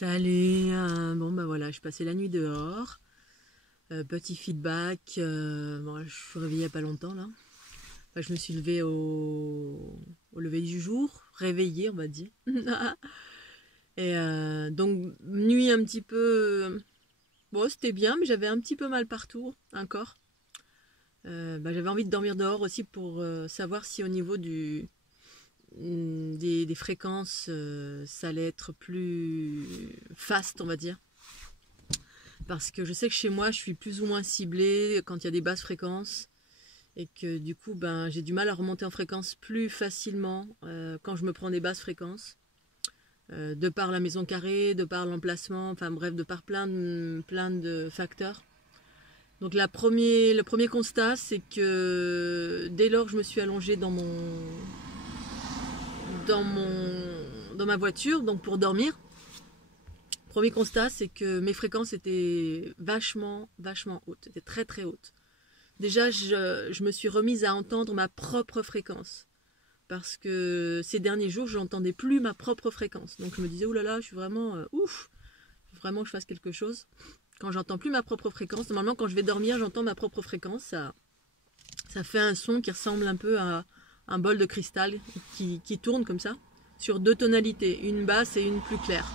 Salut, bon bah voilà, je passais la nuit dehors, petit feedback, bon, je suis réveillée il n'y a pas longtemps là, enfin, je me suis levée au lever du jour, réveillée on va dire, et donc nuit un petit peu, bon c'était bien mais j'avais un petit peu mal partout encore, bah, j'avais envie de dormir dehors aussi pour savoir si au niveau des fréquences ça allait être plus fast on va dire. Parce que je sais que chez moi, je suis plus ou moins ciblée quand il y a des basses fréquences et que du coup, ben, j'ai du mal à remonter en fréquence plus facilement quand je me prends des basses fréquences, de par la maison carrée, de par l'emplacement, enfin bref, de par plein de facteurs. Donc le premier constat, c'est que dès lors que je me suis allongée dans ma voiture, donc pour dormir, premier constat, c'est que mes fréquences étaient vachement hautes, étaient très très hautes. Déjà, je me suis remise à entendre ma propre fréquence. Parce que ces derniers jours, je n'entendais plus ma propre fréquence. Donc je me disais, oulala, je suis vraiment ouf, il faut vraiment que je fasse quelque chose. Quand j'entends plus ma propre fréquence, normalement quand je vais dormir, j'entends ma propre fréquence. Ça fait un son qui ressemble un peu à un bol de cristal qui tourne comme ça, sur deux tonalités, une basse et une plus claire.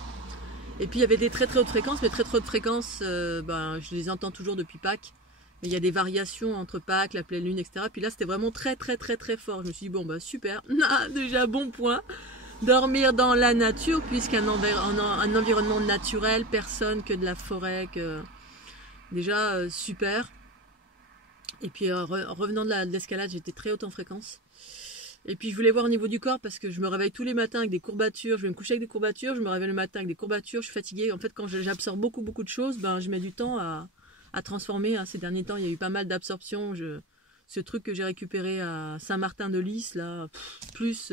Et puis il y avait des très très hautes fréquences, mais très très hautes fréquences, ben, je les entends toujours depuis Pâques. Mais il y a des variations entre Pâques, la pleine lune, etc. Puis là c'était vraiment très très très très fort. Je me suis dit bon bah super, déjà bon point. Dormir dans la nature, puisqu'un environnement naturel, personne que de la forêt, que déjà super. Et puis revenant de l'escalade, j'étais très haute en fréquence. Et puis je voulais voir au niveau du corps parce que je me réveille tous les matins avec des courbatures, je vais me coucher avec des courbatures, je me réveille le matin avec des courbatures, je suis fatiguée. En fait quand j'absorbe beaucoup de choses, ben, je mets du temps à transformer. Ces derniers temps il y a eu pas mal d'absorption. Ce truc que j'ai récupéré à Saint-Martin-de-Lys, là, plus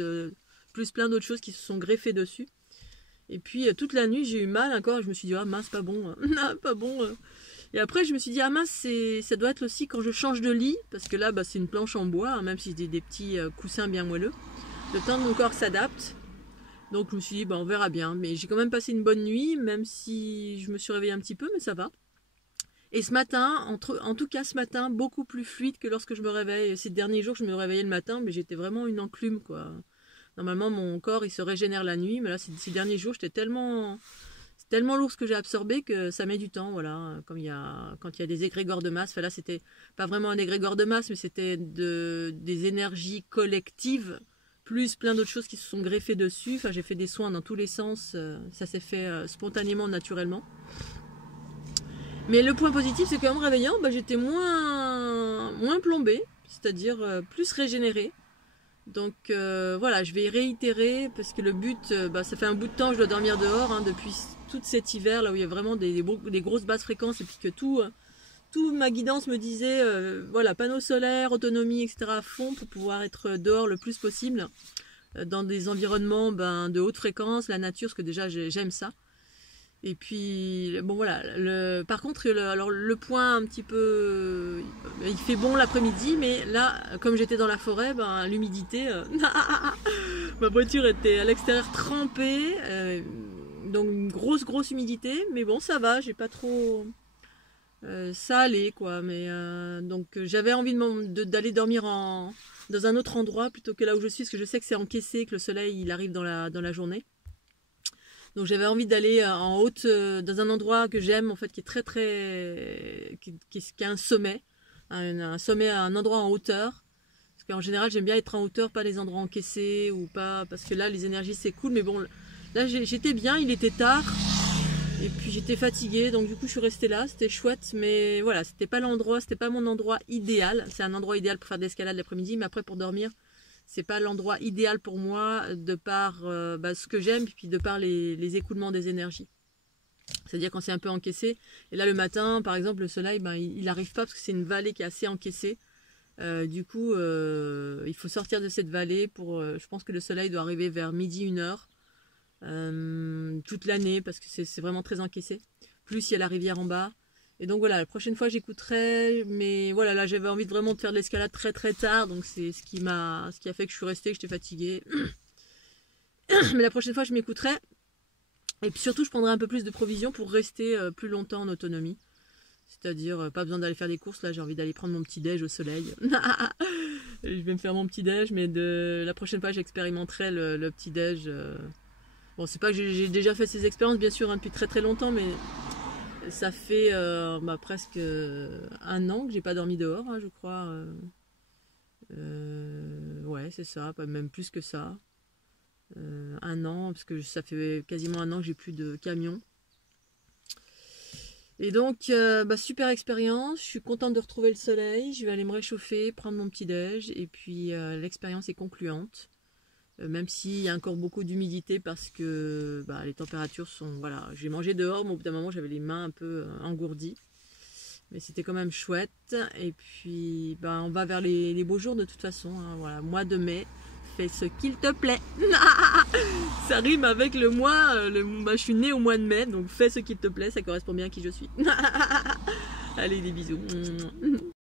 plein d'autres choses qui se sont greffées dessus. Et puis toute la nuit j'ai eu mal encore et je me suis dit ah mince pas bon, pas bon. Et après, je me suis dit, ah mince, ça doit être aussi quand je change de lit, parce que là, bah, c'est une planche en bois, même si c'est des petits coussins bien moelleux. Le temps que mon corps s'adapte. Donc, je me suis dit, bah, on verra bien. Mais j'ai quand même passé une bonne nuit, même si je me suis réveillée un petit peu, mais ça va. Et ce matin, en tout cas ce matin, beaucoup plus fluide que lorsque je me réveille. Ces derniers jours, je me réveillais le matin, mais j'étais vraiment une enclume, quoi. Normalement, mon corps, il se régénère la nuit, mais là, ces derniers jours, j'étais tellement lourd ce que j'ai absorbé que ça met du temps, voilà. Quand il y a des égrégores de masse, enfin là c'était pas vraiment un égrégore de masse, mais c'était des énergies collectives, plus plein d'autres choses qui se sont greffées dessus. Enfin j'ai fait des soins dans tous les sens, ça s'est fait spontanément, naturellement. Mais le point positif, c'est qu'en me réveillant, bah, j'étais moins plombée, c'est-à-dire plus régénérée. Donc voilà, je vais réitérer parce que le but, bah, ça fait un bout de temps que je dois dormir dehors, depuis tout cet hiver là où il y a vraiment des grosses basses fréquences et puis que tout ma guidance me disait voilà, panneaux solaires, autonomie, etc. à fond pour pouvoir être dehors le plus possible dans des environnements de haute fréquence, la nature, parce que déjà j'aime ça. Et puis, bon voilà, par contre, alors le point un petit peu, il fait bon l'après-midi, mais là, comme j'étais dans la forêt, l'humidité, ma voiture était à l'extérieur trempée, donc une grosse humidité, mais bon, ça va, j'ai pas trop, ça allait quoi, mais donc j'avais envie d'aller dormir dans un autre endroit plutôt que là où je suis, parce que je sais que c'est encaissé, que le soleil il arrive dans la journée. Donc j'avais envie d'aller en haute, dans un endroit que j'aime en fait, qui est très très, qui a un sommet, un sommet, un endroit en hauteur. Parce qu'en général j'aime bien être en hauteur, pas les endroits encaissés ou pas, parce que là les énergies c'est cool, mais bon là j'étais bien, il était tard et puis j'étais fatiguée, donc du coup je suis restée là, c'était chouette, mais voilà, c'était pas mon endroit idéal. C'est un endroit idéal pour faire de l'escalade l'après-midi, mais après pour dormir, c'est pas l'endroit idéal pour moi de par ce que j'aime, puis de par les écoulements des énergies. C'est-à-dire quand c'est un peu encaissé. Et là le matin, par exemple, le soleil, il n'arrive pas parce que c'est une vallée qui est assez encaissée. Du coup, il faut sortir de cette vallée pour. Je pense que le soleil doit arriver vers midi, 1h, toute l'année, parce que c'est vraiment très encaissé. Plus il y a la rivière en bas. Et donc voilà, la prochaine fois j'écouterai, mais voilà, là j'avais envie vraiment de faire de l'escalade très très tard, donc c'est ce qui a fait que je suis restée, que j'étais fatiguée. Mais la prochaine fois je m'écouterai. Et puis surtout, je prendrai un peu plus de provisions pour rester plus longtemps en autonomie. C'est-à-dire, pas besoin d'aller faire des courses. Là, j'ai envie d'aller prendre mon petit-déj au soleil. Je vais me faire mon petit-déj, mais la prochaine fois, j'expérimenterai le petit-déj. Bon, c'est pas que j'ai déjà fait ces expériences, bien sûr, hein, depuis très très longtemps, mais ça fait presque 1 an que j'ai pas dormi dehors, hein, je crois. Ouais, c'est ça, même plus que ça. 1 an, parce que ça fait quasiment 1 an que j'ai plus de camion. Et donc, super expérience, je suis contente de retrouver le soleil, je vais aller me réchauffer, prendre mon petit-déj, et puis l'expérience est concluante. Même s'il y a encore beaucoup d'humidité parce que les températures sont... Voilà, j'ai mangé dehors, mais au bout d'un moment, j'avais les mains un peu engourdies. Mais c'était quand même chouette. Et puis, on va vers les beaux jours de toute façon. Hein, voilà, mois de mai, fais ce qu'il te plaît. Ça rime avec le mois. Je suis née au mois de mai, donc fais ce qu'il te plaît, ça correspond bien à qui je suis. Allez, des bisous.